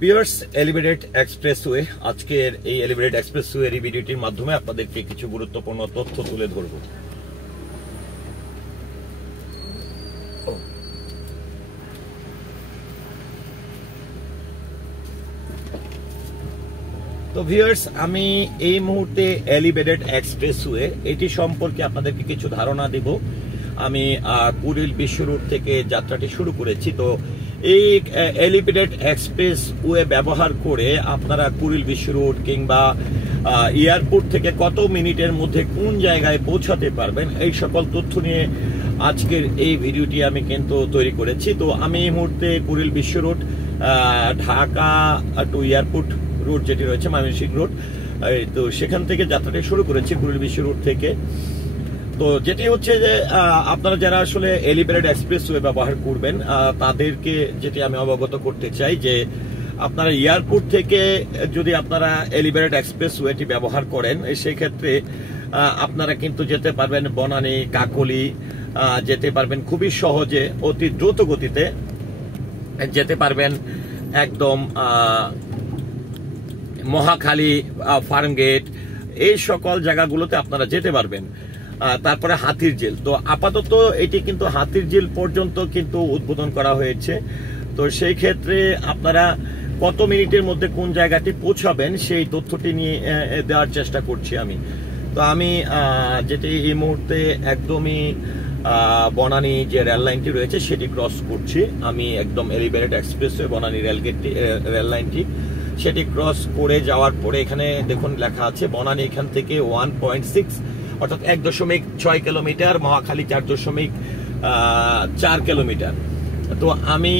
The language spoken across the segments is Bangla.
ভিউয়ার্স, এলিভেটেড এক্সপ্রেসওয়ে, আজকের এই এলিভেটেড এক্সপ্রেসওয়ে এই ভিডিওটির মাধ্যমে আপনাদেরকে কিছু গুরুত্বপূর্ণ তথ্য তুলে ধরব। তো ভিউয়ার্স, আমি এই মুহূর্তে এলিভেটেড এক্সপ্রেসওয়ে এটি সম্পর্কে আপনাদেরকে কিছু ধারণা দিব। আমি কুড়িল বিশ্ব রোড থেকে যাত্রাটি শুরু করেছি। তো এই এলিভেটেড এক্সপ্রেসওয়ে ব্যবহার করে আপনারা কুড়িল বিশ্ব রোড কিংবা এয়ারপোর্ট থেকে কত মিনিটের মধ্যে কোন জায়গায় পৌঁছাতে পারবেন, এই সকল তথ্য নিয়ে আজকের এই ভিডিওটি আমি কিন্তু তৈরি করেছি। তো আমি এই মুহূর্তে কুড়িল বিশ্ব road, Dhaka two airport road যেটি রয়েছে ময়মনসিংহ রোড, তো সেখান থেকে যাত্রাটি শুরু করেছি কুড়িল বিশ্ব রোড থেকে। তো যেটি হচ্ছে যে আপনারা যারা আসলে এলিভেটেড এক্সপ্রেসওয়ে ব্যবহার করবেন তাদেরকে যেটি আমি অবগত করতে চাই যে আপনারা এয়ারপোর্ট থেকে যদি আপনারা এলিভেটেড এক্সপ্রেসওয়েটি ব্যবহার করেন, সেই ক্ষেত্রে আপনারা কিন্তু যেতে পারবেন বনানী, কাকলি, যেতে পারবেন খুবই সহজে, অতি দ্রুত গতিতে যেতে পারবেন একদম মহাখালী, ফার্মগেট, এই সকল জায়গাগুলোতে আপনারা যেতে পারবেন। তারপরে হাতির ঝিল, তো আপাতত এটি কিন্তু হাতির ঝিল পর্যন্ত কিন্তু উদ্বোধন করা হয়েছে। তো সেই ক্ষেত্রে আপনারা কত মিনিটের মধ্যে কোন জায়গাটি পৌঁছাবেন সেই তথ্যটি নিয়ে দেওয়ার চেষ্টা করছি আমি। তো আমি যেটি এই মুহূর্তে একদমই বনানী যে রেল লাইনটি রয়েছে সেটি ক্রস করছি। আমি একদম এলিভেটেড এক্সপ্রেসওয়ে বনানী রেল লাইনটি সেটি ক্রস করে যাওয়ার পরে এখানে দেখুন লেখা আছে বনানী এখান থেকে 1.6 অর্থাৎ 1.6 কিলোমিটার, মহাখালী 4.4 কিলোমিটার। তো আমি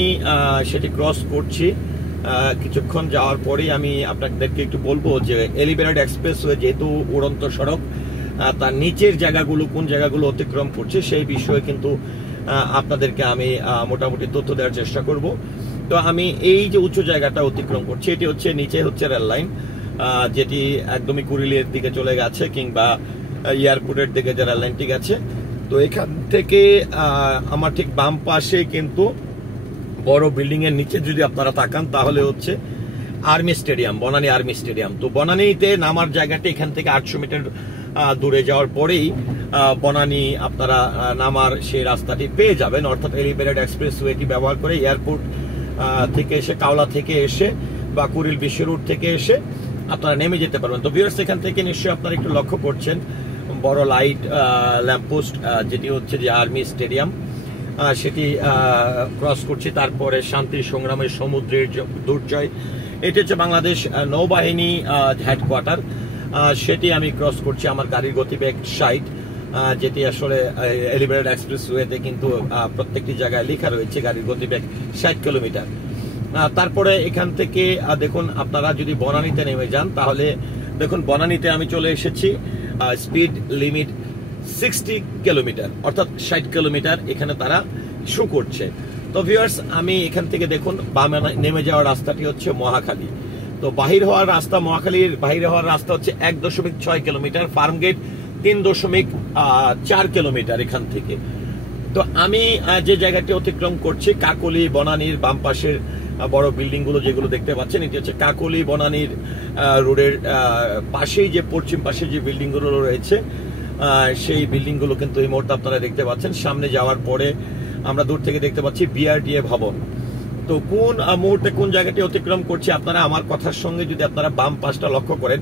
সেটি ক্রস করছি। কিছুক্ষণ যাওয়ার পরেই আমি আপনাদেরকে একটু বলবো যে এলিভেটেড এক্সপ্রেসওয়ে যেহেতু উড়ন্ত সড়ক, তার নিচের জায়গাগুলো কোন জায়গাগুলো অতিক্রম করছে সেই বিষয়ে কিন্তু আপনাদেরকে আমি মোটামুটি তথ্য দেওয়ার চেষ্টা করব। তো আমি এই যে উঁচু জায়গাটা অতিক্রম করছি, এটি হচ্ছে নিচে হচ্ছে রেল লাইন, যেটি একদমই কুড়িলের দিকে চলে গেছে কিংবা এয়ারপোর্টের দিকে যে রেল লাইনটি গেছে। তো এখান থেকে আমার ঠিক বাম পাশে কিন্তু বড় বিল্ডিং এর নিচে যদি আপনারা তাকান তাহলে হচ্ছে army stadium, Banani army stadium. তো বনানীতে নামার জায়গাটি এখান থেকে 800 মিটার দূরে যাওয়ার পরেই বনানী আপনারা নামার সেই রাস্তাটি পেয়ে যাবেন। অর্থাৎ এলিভেটেড এক্সপ্রেসওয়েটি ব্যবহার করে এয়ারপোর্ট থেকে এসে, কাওলা থেকে এসে বা কুড়িল বিশ্ব রোড থেকে এসে আপনারা নেমে যেতে পারবেন। তো ভিউয়ার্স, এখান থেকে নিশ্চয়ই আপনারা একটু লক্ষ্য করছেন বড় লাইট ল্যাম্পপোস্ট, যেটি হচ্ছে যে আর্মি স্টেডিয়াম, সেটি ক্রস করছি। তারপরে শান্তি সংগ্রামের সমুদ্রের দুর্জয়, এটি হচ্ছে বাংলাদেশ নৌবাহিনী হেডকোয়ার্টার, সেটি আমি ক্রস করছি। আমার গাড়ির গতিবেগ 60, যেটি আসলে এলিভেটেড এক্সপ্রেসওয়েতে কিন্তু প্রত্যেকটি জায়গায় লেখা রয়েছে গাড়ির গতিবেগ 60 কিলোমিটার। তারপরে এখান থেকে দেখুন আপনারা যদি বনানীতে নেমে যান তাহলে দেখুন বনানীতে আমি চলে এসেছি। স্পিড লিমিট 60 কিলোমিটার অর্থাৎ 60 কিলোমিটার এখানে তারা শো করছে। তো ভিউয়ার্স, আমি এখান থেকে দেখুন বামে নেমে যাওয়ার রাস্তাটি হচ্ছে মহাখালী। তো বাহির হওয়ার রাস্তা, মহাখালীর বাহিরে হওয়ার রাস্তা হচ্ছে 1.6 কিলোমিটার, ফার্মগেট 3.4 কিলোমিটার এখান থেকে। তো আমি যে জায়গাটি অতিক্রম করছি কাকলি, বনানীর বাম পাশের বড় বিল্ডিং গুলো যেগুলো দেখতে পাচ্ছেন, এটি হচ্ছে কাকলি বনানীর রোডের পাশেই যে পশ্চিম পাশে যে বিল্ডিং গুলো রয়েছে সেই বিল্ডিং গুলো কিন্তু এই মুহূর্তে আপনারা দেখতে পাচ্ছেন। সামনে যাওয়ার পরে আমরা দূর থেকে দেখতে পাচ্ছি বিআরটিএ ভবন। তো কোন মুহূর্তে কোন জায়গাটি অতিক্রম করছে আপনারা আমার কথার সঙ্গে যদি আপনারা বাম পাশটা লক্ষ্য করেন,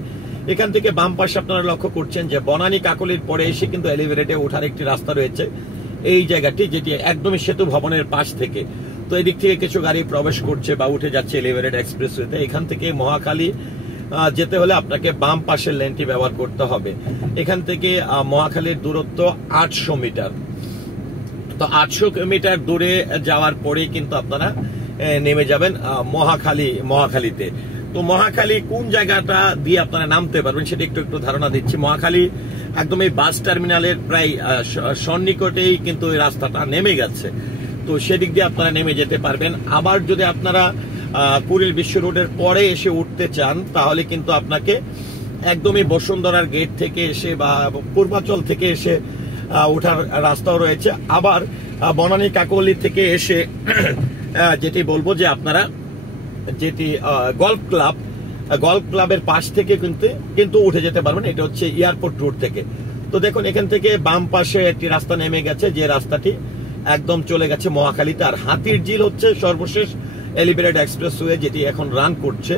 এখান থেকে বাম পাশে আপনারা লক্ষ্য করছেন যে বনানী কাকলির পরে এসে কিন্তু এলিভেটেডে ওঠার একটি রাস্তা রয়েছে এই জায়গাটি, যেটি একদমই সেতু ভবনের পাশ থেকে। তো এদিক থেকে কিছু গাড়ি প্রবেশ করছে বা উঠে যাচ্ছে এলিভেটেড এক্সপ্রেসওয়েতে। এখান থেকে মহাখালী যেতে হলে আপনাকে বাম পাশের লেনটি ব্যবহার করতে হবে। এখান থেকে মহাখালীর দূরত্ব 800 মিটার। তো 800 মিটার দূরে যাওয়ার পরেই কিন্তু আপনারা নেমে যাবেন মহাখালীতে। তো মহাখালী কোন জায়গাটা দিয়ে আপনারা নামতে পারবেন সেটা একটু ধারণা দিচ্ছি। মহাখালী একদম এই বাস টার্মিনালের প্রায় সন্নিকটেই কিন্তু এই রাস্তাটা নেমে গেছে। তো সেদিক দিয়ে আপনারা নেমে যেতে পারবেন। আবার যদি আপনারা কুড়িল বিশ্ব রোডের পরে এসে উঠতে চান তাহলে কিন্তু আপনাকে একদমই বসুন্ধরার গেট থেকে এসে বা পূর্বাচল থেকে এসে ওঠার রাস্তাও রয়েছে। আবার বনানী কাকলি থেকে এসে যেটি বলবো যে আপনারা যেটি গলফ ক্লাবের পাশ থেকে কিন্তু উঠে যেতে পারবেন। এটা হচ্ছে এয়ারপোর্ট রোড থেকে। তো দেখুন এখান থেকে বাম পাশে একটি রাস্তা নেমে গেছে, যে রাস্তাটি একদম চলে গেছে মহাখালীতে। আর হাতিরঝিল হচ্ছে সর্বশেষ এলিভেটেড এক্সপ্রেসওয়ে, যেটি এখন রান করছে।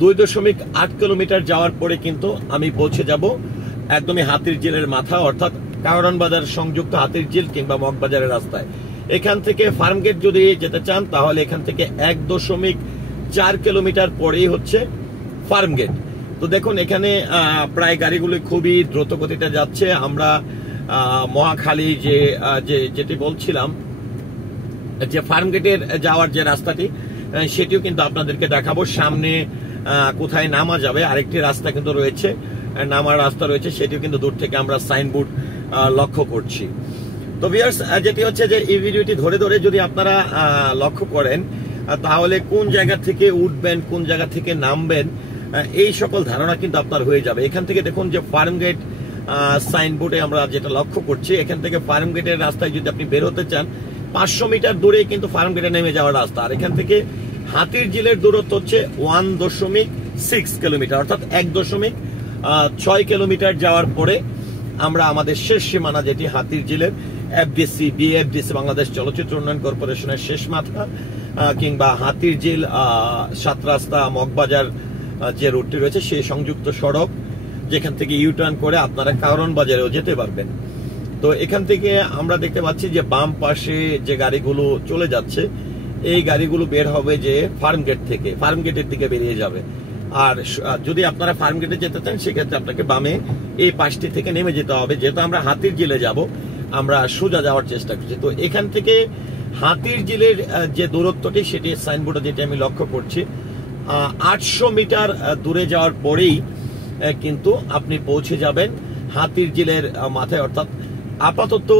2.8 কিলোমিটার যাওয়ার পরে কিন্তু আমি পৌঁছে যাব একদমই হাতিরঝিলের মাথা, অর্থাৎ কারওয়ান বাজার সংযুক্ত হাতিরঝিল কিংবা মগবাজারের রাস্তায়। এখান থেকে ফার্মগেট যদি যেতে চান তাহলে এখান থেকে 1.4 কিলোমিটার পরেই হচ্ছে ফার্মগেট। তো দেখুন এখানে প্রায় গাড়িগুলি খুবই দ্রুত গতিতে যাচ্ছে। আমরা মহাখালী যেটি বলছিলাম যে ফার্মগেটের যাওয়ার যে রাস্তাটি, সেটিও কিন্তু আপনাদেরকে দেখাবো। সামনে কোথায় নামা যাবে আরেকটি রাস্তা কিন্তু রয়েছে, নামার রাস্তা রয়েছে, সেটিও কিন্তু দূর থেকে আমরা সাইনবোর্ড লক্ষ্য করছি। তো ভিউয়ার্স, যেটি হচ্ছে যে এই ভিডিওটি ধরে ধরে যদি আপনারা লক্ষ্য করেন তাহলে কোন জায়গা থেকে উঠবেন, কোন জায়গা থেকে নামবেন, এই সকল ধারণা কিন্তু আপনার হয়ে যাবে। এখান থেকে দেখুন যে ফার্মগেট সাইনবোর্ডে আমরা যেটা লক্ষ্য করছি, এখান থেকে ফার্মগেটের রাস্তায় যদি আপনি বের হতে চান 500 মিটার দূরে কিন্তু ফার্মগেটে নেমে যাওয়ার রাস্তা। আর এখান থেকে হাতিরঝিলের দূরত্ব হচ্ছে 1.6 কিলোমিটার, অর্থাৎ 1.6 কিলোমিটার যাওয়ার পরে আমরা আমাদের শেষ সীমানা, যেটি হাতিরঝিলের বিএফডিসি বাংলাদেশ চলচ্চিত্র উন্নয়ন কর্পোরেশনের শেষ মাথা, কিংবা হাতিরঝিল 7 রাস্তা মগবাজার যে রুটটি রয়েছে সেই সংযুক্ত সড়ক, যেখান থেকে ইউটার্ন করে আপনারা কারওয়ান বাজারেও যেতে পারবেন। তো এখান থেকে আমরা দেখতে পাচ্ছি যে বাম পাশে যে গাড়িগুলো চলে যাচ্ছে, এই গাড়িগুলো বের হবে যে ফার্মগেট থেকে, ফার্মগেটের দিকে বেরিয়ে যাবে। আর যদি আপনারা ফার্মগেটে যেতে চান সেক্ষেত্রে আপনাকে বামে এই পাশটি থেকে নেমে যেতে হবে। যেহেতু আমরা হাতিরঝিলে যাব, আমরা সোজা যাওয়ার চেষ্টা করছি। তো এখান থেকে হাতিরঝিলের যে দূরত্বটি, সেটি সাইনবোর্ডে যেটি আমি লক্ষ্য করছি, 800 মিটার দূরে যাওয়ার পরেই কিন্তু আপনি পৌঁছে যাবেন হাতিরঝিলের মাথায়। অর্থাৎ আপাতত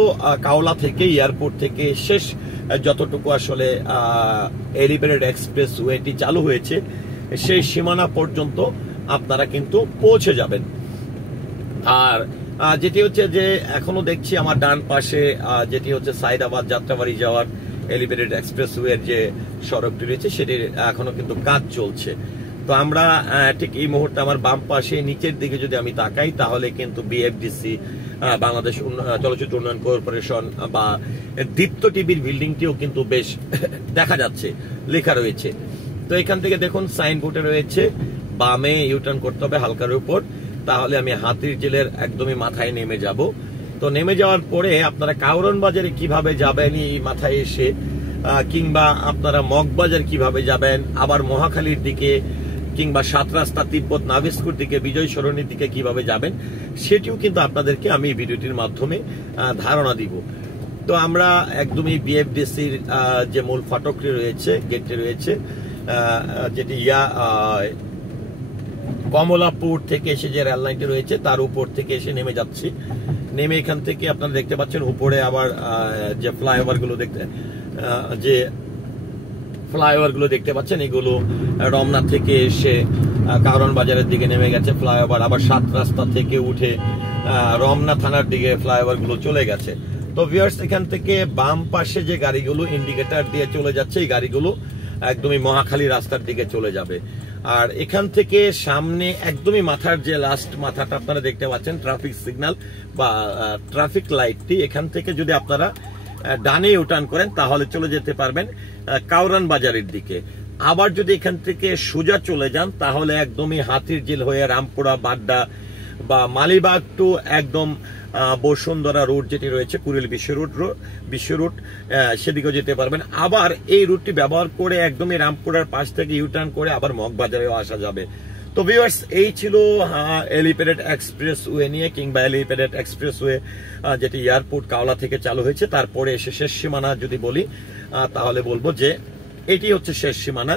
কাওলা থেকে, এয়ারপোর্ট থেকে শেষ যতটুকু আসলে এলিভেটেড এক্সপ্রেসওয়েটি চালু হয়েছে সেই সীমানা পর্যন্ত আপনারা কিন্তু পৌঁছে যাবেন। আর যেটি হচ্ছে যে এখনো দেখছি আমার ডান পাশে যেটি হচ্ছে সাইদাবাদ যাত্রাবাড়ি যাওয়ার এলিভেটেড এক্সপ্রেসওয়ের যে সড়কটি রয়েছে, সেটির এখনো কিন্তু কাজ চলছে। তো আমরা ঠিক এই মুহূর্তে আমার বাম পাশে নিচের দিকে যদি আমি তাকাই তাহলে কিন্তু বিএফডিসি বাংলাদেশ চলচ্চিত্র উন্নয়ন কর্পোরেশন বা দীপ্ত টিভির বিল্ডিংটিও কিন্তু বেশ দেখা যাচ্ছে, লেখা রয়েছে। তো এখান থেকে দেখুন সাইনবোর্ডে রয়েছে বামে ইউটার্ন করতে হবে হালকার উপর, তাহলে আমি হাতিরঝিলের একদমই মাথায় নেমে যাব। তো নেমে যাওয়ার পরে আপনারা কারওয়ান বাজারে কিভাবে যাবেন এই মাথায় এসে, কিংবা আপনারা মগবাজার কিভাবে যাবেন, আবার মহাখালীর দিকে কিংবা 7 রাস্তা তিব্বত নাভিস্কুর দিকে, বিজয় সরণির দিকে কিভাবে যাবেন, সেটিও কিন্তু আপনাদেরকে আমি ভিডিওটির মাধ্যমে ধারণা দিব। তো আমরা একদমই বিএফডিসির যে মূল ফাটকটি রয়েছে, গেটটি রয়েছে, যেটি কমলাপুর থেকে এসে যে রেল লাইনটি রয়েছে তার উপর থেকে এসে নেমে যাচ্ছি। নেমে এখান থেকে আপনারা দেখতে পাচ্ছেন উপরে আবার যে ফ্লাইওভার গুলো দেখতে পাচ্ছেন, এগুলো রমনা থেকে এসে কারওয়ান বাজারের দিকে নেমে গেছে ফ্লাইওভার। আবার 7 রাস্তা থেকে উঠে রমনা থানার দিকে ফ্লাইওভার গুলো চলে গেছে। তো ভিউয়ার্স, এখান থেকে বাম পাশে যে গাড়িগুলো ইন্ডিকেটর দিয়ে চলে যাচ্ছে, এই গাড়িগুলো একদমই মহাখালী রাস্তার দিকে চলে যাবে। আর এখান থেকে সামনে একদমই মাথার যে লাস্ট মাথাটা আপনারা দেখতে পাচ্ছেন, ট্রাফিক সিগন্যাল বা ট্রাফিক লাইটটি, এখান থেকে যদি আপনারা ডানে ইউটার্ন করেন তাহলে চলে যেতে পারবেন কারওয়ান বাজারের দিকে। আবার যদি এখান থেকে সোজা চলে যান তাহলে একদমই হাতিরঝিল হয়ে রামপুরা, বাড্ডা বা মালিবাগ টু একদম বসুন্ধরা রুট যেটি রয়েছে, কুড়িল বিশ্ব রুট, সেদিকেও যেতে পারবেন। আবার এই রুটটি ব্যবহার করে একদমই রামপুরার পাশ থেকে ইউটার্ন করে আবার মগবাজারেও আসা যাবে। তো ভিউয়ার্স, এই ছিল এলিভেটেড এক্সপ্রেসওয়ে নিয়ে, কিংবা এলিভেটেড এক্সপ্রেসওয়ে যেটি এয়ারপোর্ট কাওলা থেকে চালু হয়েছে, তারপরে এসে শেষ সীমানা যদি বলি তাহলে বলবো যে এটি হচ্ছে শেষ সীমানা।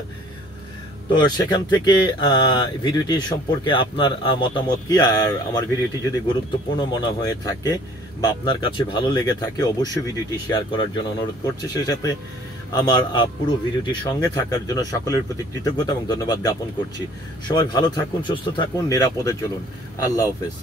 তো সেখান থেকে ভিডিওটি সম্পর্কে আপনার মতামত কি, আর আমার ভিডিওটি যদি গুরুত্বপূর্ণ মনে হয়ে থাকে বা আপনার কাছে ভালো লেগে থাকে অবশ্যই ভিডিওটি শেয়ার করার জন্য অনুরোধ করছি। সেই সাথে আমার পুরো ভিডিওটির সঙ্গে থাকার জন্য সকলের প্রতি কৃতজ্ঞতা এবং ধন্যবাদ জ্ঞাপন করছি। সবাই ভালো থাকুন, সুস্থ থাকুন, নিরাপদে চলুন। আল্লাহ হাফেজ।